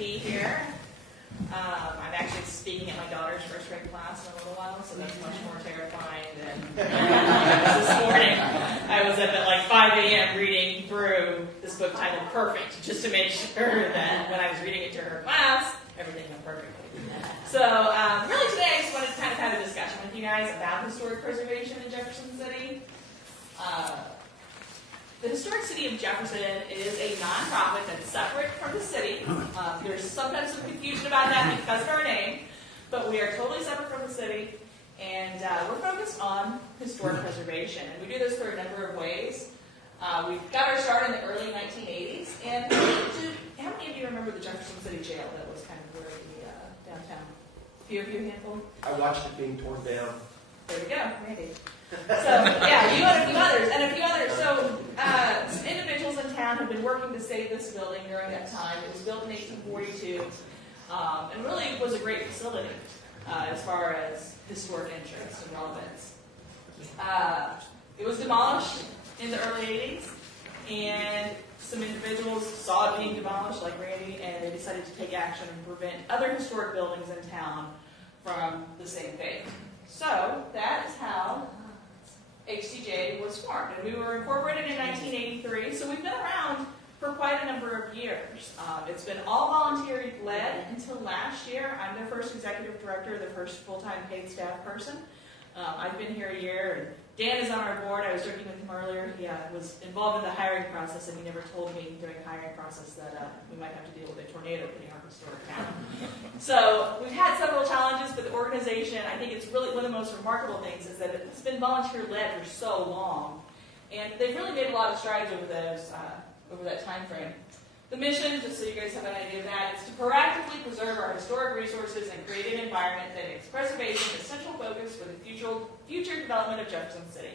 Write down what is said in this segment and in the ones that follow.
be here. I'm actually speaking at my daughter's first grade class in a little while, so that's much more terrifying than this morning. I was up at like 5 a.m. reading through this book titled Perfect, just to make sure that when I was reading it to her class, everything went perfectly. So really today I just wanted to kind of have a discussion with you guys about historic preservation in Jefferson City. The Historic City of Jefferson is a nonprofit that's separate from the city. There's sometimes some confusion about that because of our name, but we are totally separate from the city, and we're focused on historic preservation. And we do this through a number of ways. We got our start in the early 1980s, and how many of you remember the Jefferson City Jail that was kind of where the downtown? A few of you, a handful? I watched it being torn down. There we go, Randy. So, yeah, you and a few others, So, some individuals in town have been working to save this building during that time. It was built in 1842, and really was a great facility as far as historic interest and relevance. It was demolished in the early 80s, and some individuals saw it being demolished, like Randy, and they decided to take action and prevent other historic buildings in town from the same fate. So, that is how HCJ was formed, and we were incorporated in 1983, so we've been around for quite a number of years. It's been all volunteer-led until last year. I'm their first executive director, the first full-time paid staff person. I've been here a year, and Dan is on our board. I was joking with him earlier. He was involved in the hiring process, and he never told me during the hiring process that we might have to deal with a tornado hitting our historic town. So we've had several challenges, but the organization, I think it's really one of the most remarkable things is that it's been volunteer-led for so long, and they've really made a lot of strides over that time frame. The mission, just so you guys have an idea of that, is to proactively preserve our historic resources and create an environment that makes preservation a central focus for the future development of Jefferson City,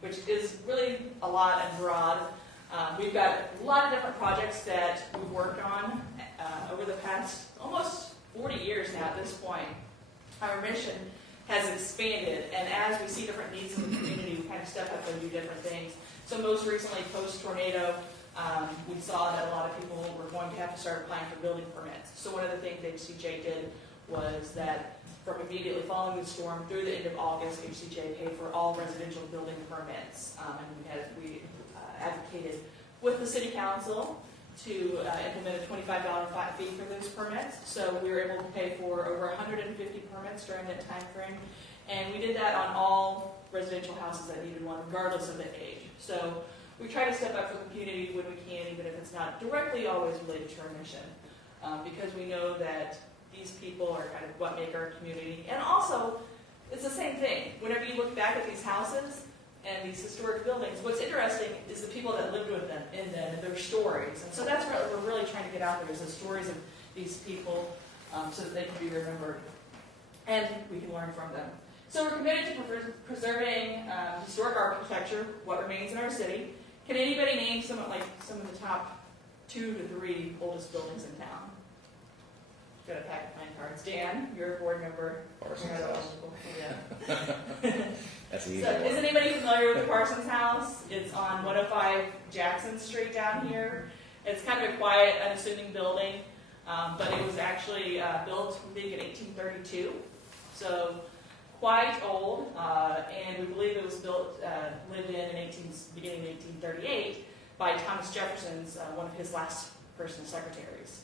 which is really a lot and broad. We've got a lot of different projects that we've worked on over the past almost 40 years now at this point. Our mission has expanded, and as we see different needs in the community, we kind of step up and do different things. So most recently, post-tornado, we saw that a lot of people were going to have to start applying for building permits. So one of the things HCJ did was that from immediately following the storm through the end of August, HCJ paid for all residential building permits. And we advocated with the City Council to implement a $25 fee for those permits. So we were able to pay for over 150 permits during that time frame. And we did that on all residential houses that needed one, regardless of the age. So we try to step up for the community when we can, even if it's not directly always related to our mission, because we know that these people are kind of what make our community. And also, it's the same thing. Whenever you look back at these houses and these historic buildings, what's interesting is the people that lived with them in them and their stories. And so that's what we're really trying to get out there, is the stories of these people so that they can be remembered and we can learn from them. So we're committed to preserving historic architecture, what remains in our city. Can anybody name some of the top 2 to 3 oldest buildings in town? Got a pack of pine cards. Dan, you're a board member. Parsons House. Yeah. That's an easy So, one. is anybody familiar with the Parsons House? It's on 105 Jackson Street down here. It's kind of a quiet, unassuming building, but it was actually built, I think, in 1832. So quite old, and we believe it was lived in beginning in 1838 by Thomas Jefferson's, one of his last personal secretaries.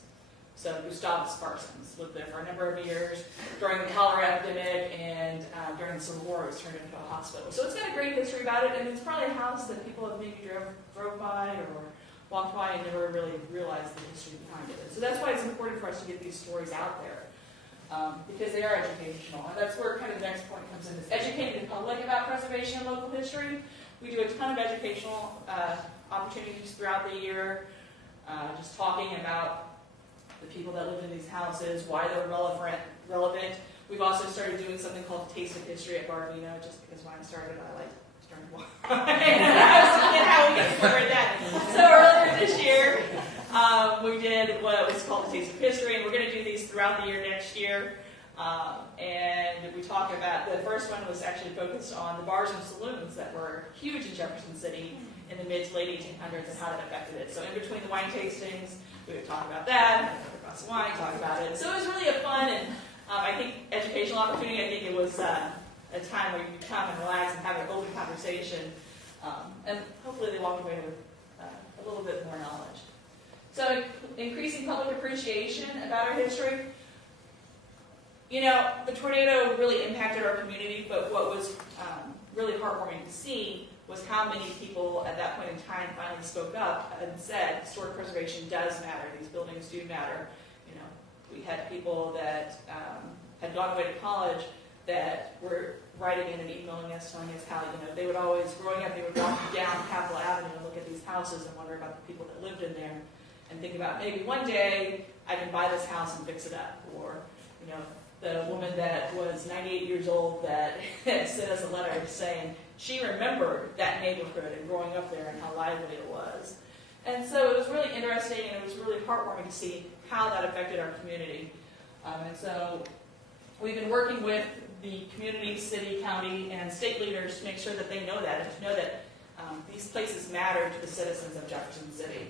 So Gustavus Parsons lived there for a number of years during the cholera epidemic, and during the Civil War it was turned into a hospital. So it's got a great history about it, and it's probably a house that people have maybe drove by or walked by and never really realized the history behind it. And so that's why it's important for us to get these stories out there. Because they are educational, and that's where kind of the next point comes in, is educating the public about preservation and local history. We do a ton of educational opportunities throughout the year, just talking about the people that lived in these houses, why they're relevant. We've also started doing something called Taste of History at Barbino, just because when I started, I liked drinking wine. And I was looking at how we can incorporate that. So earlier this year, we did what was called the Taste of History, and we're going to do these throughout the year next year. And we talk about, the first one was actually focused on the bars and saloons that were huge in Jefferson City in the mid to late 1800s and how that affected it. So in between the wine tastings, we would talk about that, have another glass of wine, talk about it. So it was really a fun and I think educational opportunity. I think it was a time where you could come and relax and have an open conversation, and hopefully they walked away with a little bit more knowledge. So increasing public appreciation about our history. You know, the tornado really impacted our community, but what was really heartwarming to see was how many people at that point in time finally spoke up and said, historic preservation does matter, these buildings do matter. You know, we had people that had gone away to college that were writing in and emailing us, telling us how, you know, they would always, growing up, they would walk down Capitol Avenue and look at these houses and wonder about the people that lived in there and think about maybe one day I can buy this house and fix it up. Or, you know, the woman that was 98 years old that sent us a letter saying she remembered that neighborhood and growing up there and how lively it was. And so it was really interesting and it was really heartwarming to see how that affected our community. And so we've been working with the community, city, county, and state leaders to make sure that they know that and to know that these places matter to the citizens of Jefferson City.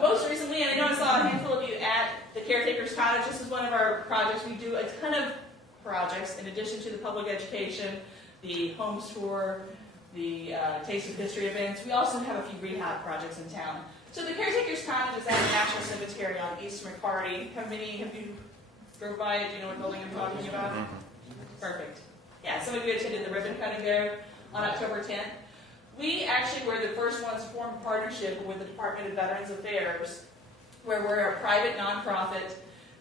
Most recently, and I know I saw a handful of you at the Caretaker's Cottage. This is one of our projects. We do a ton of projects in addition to the public education, the homes tour, the Taste of History events. We also have a few rehab projects in town. So the Caretaker's Cottage is at the National Cemetery on East McCarty. Have you drove by it? Do you know what building I'm talking about? Perfect. Yeah, some of you attended the ribbon cutting there on October 10th. We actually were the first ones to form a partnership with the Department of Veterans Affairs, where we're a private nonprofit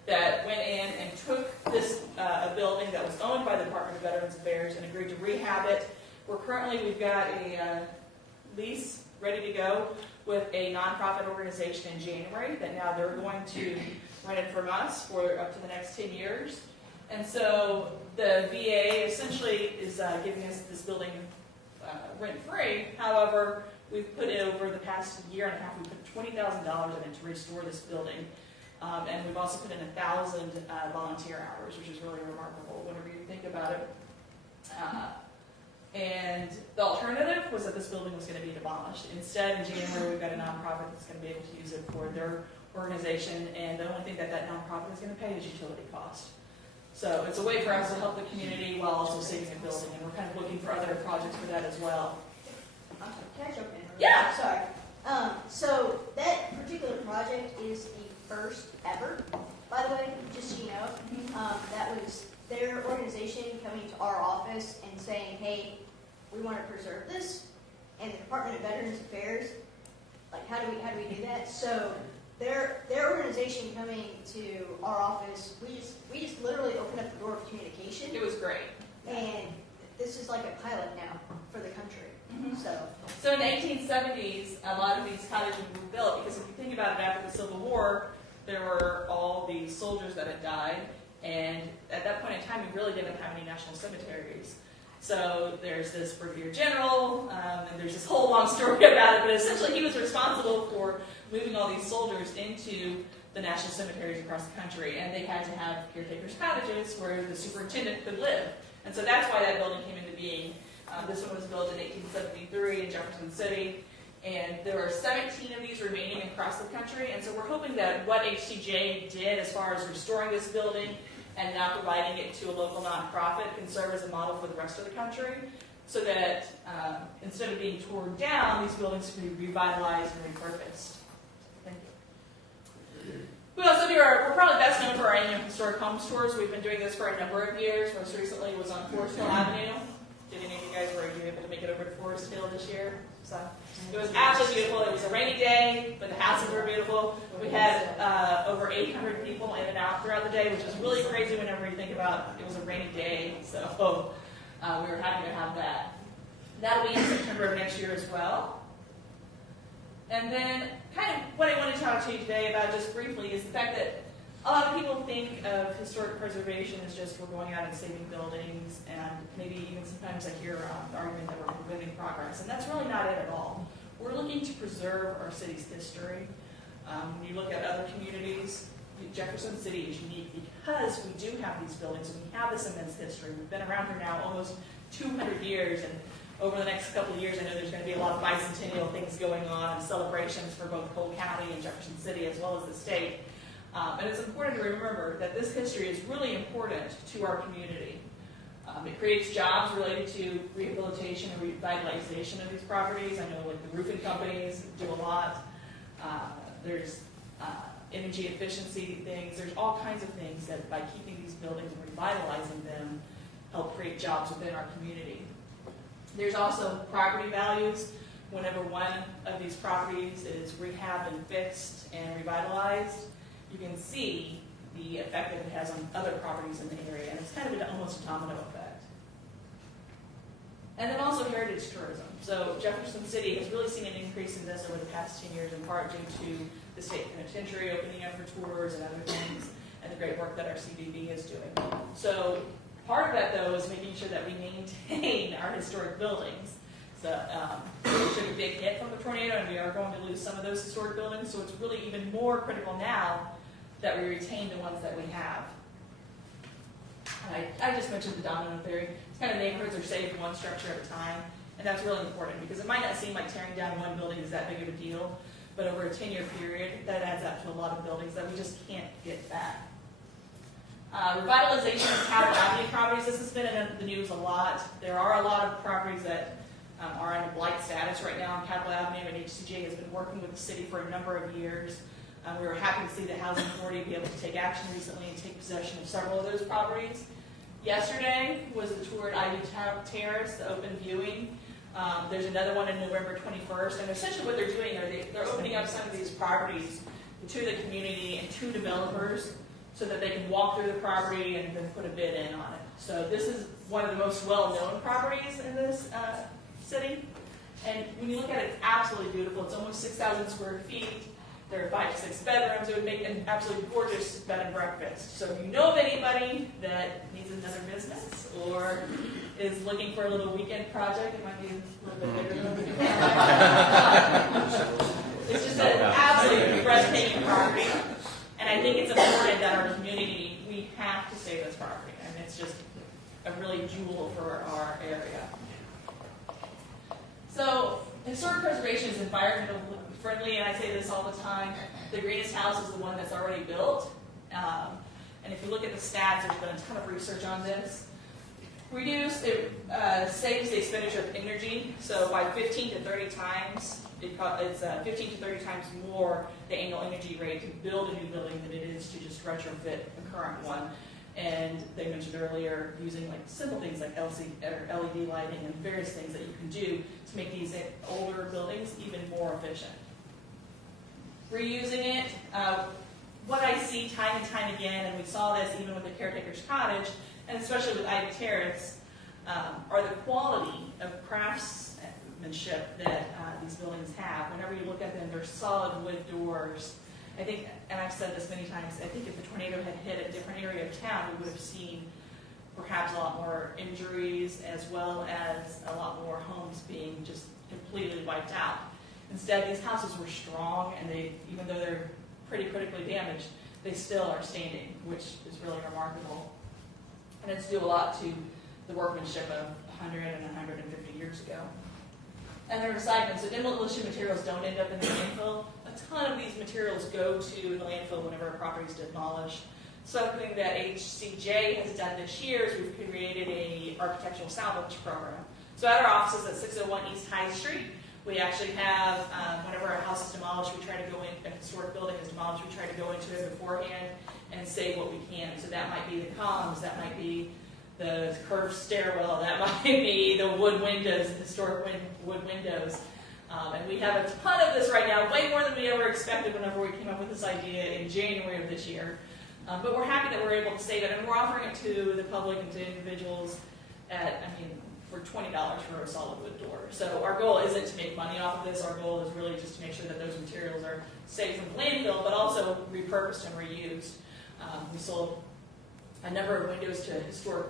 that went in and took this a building that was owned by the Department of Veterans Affairs and agreed to rehab it. We've got a lease ready to go with a nonprofit organization in January that now they're going to rent it from us for up to the next 10 years. And so the VA essentially is giving us this building rent-free. However, we've put it over the past year and a half, we've put $20,000 in it to restore this building. And we've also put in 1,000 volunteer hours, which is really remarkable whenever you think about it. And the alternative was that this building was going to be demolished. Instead, in January, we've got a nonprofit that's going to be able to use it for their organization, and the only thing that that nonprofit is going to pay is utility cost. So it's a way for us to help the community while also saving a building, and we're kind of looking for other projects for that as well. Can I jump in? Yeah. Sorry. So that particular project is the first ever, by the way, just so you know. That was their organization coming to our office and saying, hey, we want to preserve this. And the Department of Veterans Affairs, like, how do we do that? So their organization coming to our office, we just literally opened up the door of communication. It was great. And this is like a pilot now for the country. So in the 1870s, a lot of these cottages were built because if you think about it, after the Civil War, there were all these soldiers that had died, and at that point in time, we really didn't have any national cemeteries. So there's this brigadier general, and there's this whole long story about it, but essentially he was responsible for moving all these soldiers into the national cemeteries across the country, and they had to have caretakers' cottages where the superintendent could live. And so that's why that building came into being. This one was built in 1873 in Jefferson City, and there are 17 of these remaining across the country, and so we're hoping that what HCJ did as far as restoring this building and now providing it to a local nonprofit can serve as a model for the rest of the country, so that instead of being torn down, these buildings can be revitalized and repurposed. Thank you. We also we're probably best known for our annual historic homes tours. We've been doing this for a number of years. Most recently was on Forest Hill Avenue. Did any of you guys, were you able to make it over to Forest Hill this year? So it was absolutely beautiful. It was a rainy day, but the houses were beautiful. We had over 800 people in and out throughout the day, which is really crazy whenever you think about it was a rainy day. So we were happy to have that. That'll be in September of next year as well. And then kind of what I want to talk to you today about just briefly is the fact that a lot of people think of historic preservation as just we're going out and saving buildings, and maybe even sometimes I hear the argument that we're preventing progress, and that's really not it at all. We're looking to preserve our city's history. When you look at other communities, Jefferson City is unique because we do have these buildings and we have this immense history. We've been around here now almost 200 years, and over the next couple of years, I know there's going to be a lot of bicentennial things going on and celebrations for both Cole County and Jefferson City as well as the state. And it's important to remember that this history is really important to our community. It creates jobs related to rehabilitation and revitalization of these properties. I know like the roofing companies do a lot. There's energy efficiency things. There's all kinds of things that by keeping these buildings and revitalizing them help create jobs within our community. There's also property values. Whenever one of these properties is rehabbed and fixed and revitalized, you can see the effect that it has on other properties in the area, and it's kind of an almost domino effect. And then also heritage tourism. So Jefferson City has really seen an increase in this over the past 10 years, in part due to the state penitentiary opening up for tours and other things, and the great work that our CVB is doing. So part of that, though, is making sure that we maintain our historic buildings. So we took a big hit from the tornado, and we are going to lose some of those historic buildings, so it's really even more critical now that we retain the ones that we have. I just mentioned the domino theory. It's kind of neighborhoods are saved one structure at a time, and that's really important because it might not seem like tearing down one building is that big of a deal, but over a 10-year period, that adds up to a lot of buildings that we just can't get back. Revitalization of Capitol Avenue properties. This has been in the news a lot. There are a lot of properties that are in a blight status right now on Capitol Avenue, and HCJ has been working with the city for a number of years. We were happy to see the Housing Authority be able to take action recently and take possession of several of those properties. Yesterday was the tour at Ivy Terrace, the open viewing. There's another one on November 21st, and essentially what they're doing are they're opening up some of these properties to the community and to developers so that they can walk through the property and then put a bid in on it. So this is one of the most well-known properties in this city, and when you look at it, it's absolutely beautiful. It's almost 6,000 square feet. There are 5 to 6 bedrooms. It would make an absolutely gorgeous bed and breakfast. So if you know of anybody that needs another business or is looking for a little weekend project, it might be a little bit bigger than we can It's just an absolutely breathtaking property. And I think it's important that our community, we have to save this property. I mean, it's just a really jewel for our area. So historic preservation is environmental friendly, and I say this all the time. The greenest house is the one that's already built. And if you look at the stats, there's been a ton of research on this. It saves the expenditure of energy, so by 15 to 30 times, it's 15 to 30 times more the annual energy rate to build a new building than it is to just retrofit a current one. And they mentioned earlier using like simple things like LED lighting and various things that you can do to make these older buildings even more efficient. Reusing it, what I see time and time again, and we saw this even with the Caretaker's Cottage, and especially with Ivy Terrace, are the quality of craftsmanship that these buildings have. Whenever you look at them, they're solid wood doors. I think, and I've said this many times, I think if the tornado had hit a different area of town, we would have seen perhaps a lot more injuries as well as a lot more homes being just completely wiped out. Instead, these houses were strong, and they, even though they're pretty critically damaged, they still are standing, which is really remarkable. And it's due a lot to the workmanship of 100 and 150 years ago. And the recycling, so demolition materials don't end up in the landfill. A ton of these materials go to the landfill whenever a property is demolished. Something that HCJ has done this year is we've created a architectural salvage program. So at our offices at 601 East High Street, we actually have, whenever a house is demolished, we try to go in, a historic building is demolished, we try to go into it beforehand and save what we can. So that might be the columns, that might be the curved stairwell, that might be the wood windows, the historic wood windows. And we have a ton of this right now, way more than we ever expected whenever we came up with this idea in January of this year. But we're happy that we're able to save it, and we're offering it to the public and to individuals at, for $20 for a solid wood door. So our goal isn't to make money off of this. Our goal is really just to make sure that those materials are safe from landfill, but also repurposed and reused. We sold a number of windows to historic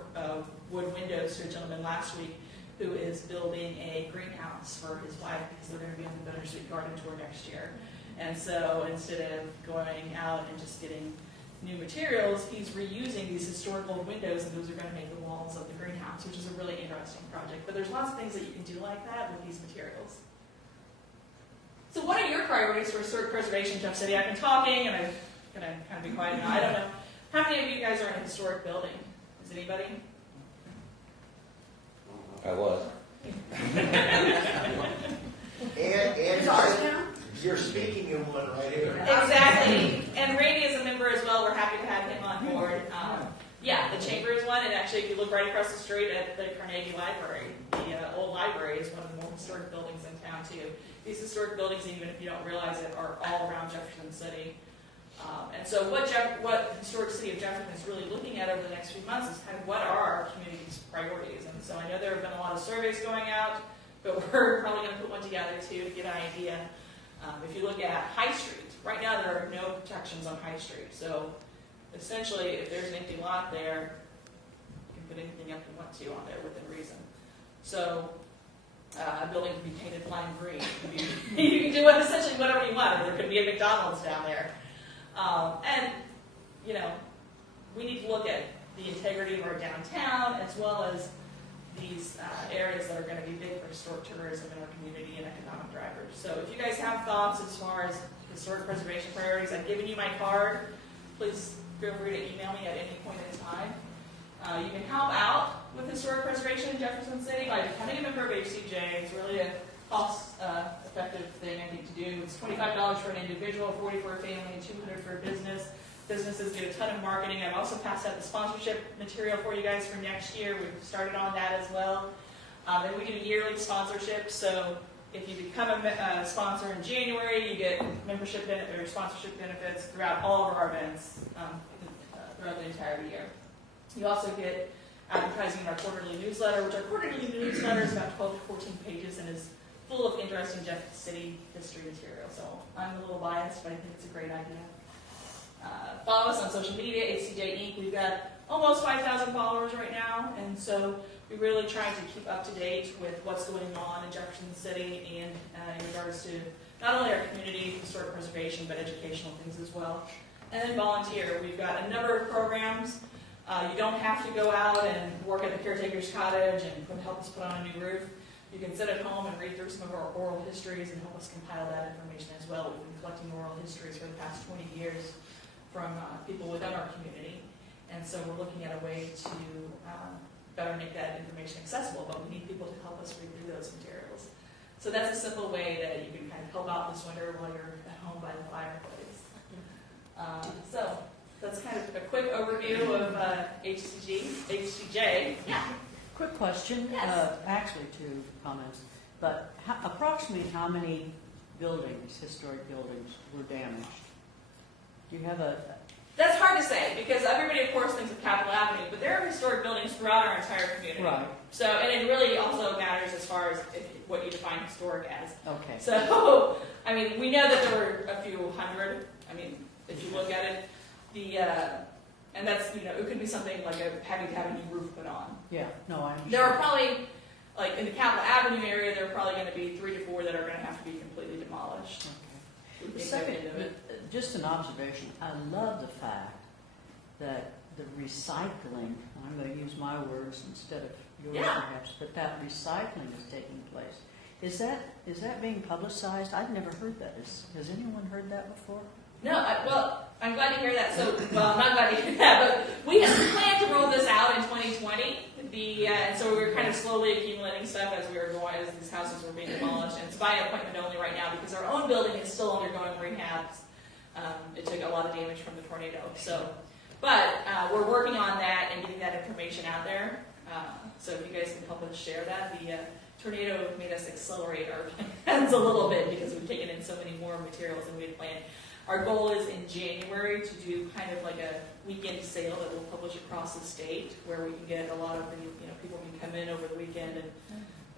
wood windows to a gentleman last week who is building a greenhouse for his wife because they're going to be on the Bittersweet Garden Tour next year. And so instead of going out and just getting new materials, he's reusing these historical windows, and those are going to make the walls of the greenhouse, which is a really interesting project. But there's lots of things that you can do like that with these materials. So what are your priorities for historic preservation, Jeff City? I've been talking, and I'm going to kind of be quiet now. I don't know. How many of you guys are in a historic building? Is anybody? I was. And you're speaking in one right here. Exactly. And Randy is a member as well. We're happy to have him on board. Yeah, the chamber is one, and actually if you look right across the street at the Carnegie Library, the old library is one of the more historic buildings in town too. These historic buildings, even if you don't realize it, are all around Jefferson City. And so what Historic City of Jefferson is really looking at over the next few months is kind of what are our community's priorities. And so I know there have been a lot of surveys going out, but we're probably going to put one together too to get an idea. If you look at High Street, right now there are no protections on High Street. So essentially, if there's an empty lot there, you can put anything up you want to on there within reason. So a building can be painted lime green. You can do essentially whatever you want. There could be a McDonald's down there. And, you know, we need to look at the integrity of our downtown as well as these areas that are going to be big for historic tourism in our community and economic drivers. So if you guys have thoughts as far as historic preservation priorities, I've given you my card. Please feel free to email me at any point in time. You can help out with historic preservation in Jefferson City by becoming a member of HCJ. It's really a cost-effective thing, I think, to do. It's $25 for an individual, $40 for a family, and $200 for a business. Businesses get a ton of marketing. I've also passed out the sponsorship material for you guys for next year. We've started on that as well. And we do yearly sponsorships. So if you become a sponsor in January, you get membership benefit or sponsorship benefits throughout all of our events throughout the entire year. You also get advertising in our quarterly newsletter, which our quarterly newsletter is about 12 to 14 pages and is full of interesting Jefferson City history material. So I'm a little biased, but I think it's a great idea. Follow us on social media, HCJ Inc. We've got almost 5,000 followers right now, and so we really try to keep up to date with what's going on in Jefferson City and in regards to not only our community, historic preservation, but educational things as well. And then volunteer. We've got a number of programs. You don't have to go out and work at the caretaker's cottage and help us put on a new roof. You can sit at home and read through some of our oral histories and help us compile that information as well. We've been collecting oral histories for the past 20 years from people within our community. And so we're looking at a way to better make that information accessible, but we need people to help us read through those materials. So that's a simple way that you can kind of help out this winter while you're at home by the fireplace. So that's kind of a quick overview of HCJ. Yeah. Quick question, Yes. actually two comments, but approximately how many buildings, historic buildings, were damaged? Do you have a... That's hard to say because everybody, of course, thinks of Capitol Avenue, but there are historic buildings throughout our entire community. Right. So, and it really also matters as far as what you define historic as. Okay. So, I mean, we know that there were a few hundred. I mean, if you look at it, and that's, you know, it could be something like having to have a new roof put on. Yeah, no, I understand. There are probably, like in the Capitol Avenue area, there are probably going to be 3 to 4 that are going to have to be completely demolished. Okay. Second, just an observation. I love the fact that the recycling, I'm going to use my words instead of yours perhaps, but that recycling is taking place. Is that being publicized? I've never heard that. Has anyone heard that before? No, well, I'm glad to hear that. So, well, I'm not glad to hear that, but we had planned to roll this out in 2020. And so we were kind of slowly accumulating stuff as we were going, as these houses were being demolished. And it's by appointment only right now because our own building is still undergoing rehabs. It took a lot of damage from the tornado. So, but we're working on that and getting that information out there. So if you guys can help us share that, the tornado made us accelerate our plans a little bit because we've taken in so many more materials than we had planned. Our goal is in January to do kind of like a weekend sale that we'll publish across the state where we can get a lot of the, you know, people can come in over the weekend and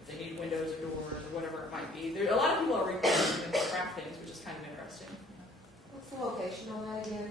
if they need windows or doors or whatever it might be. There, a lot of people are repurposing and scrap things, which is kind of interesting. What's the location on that again?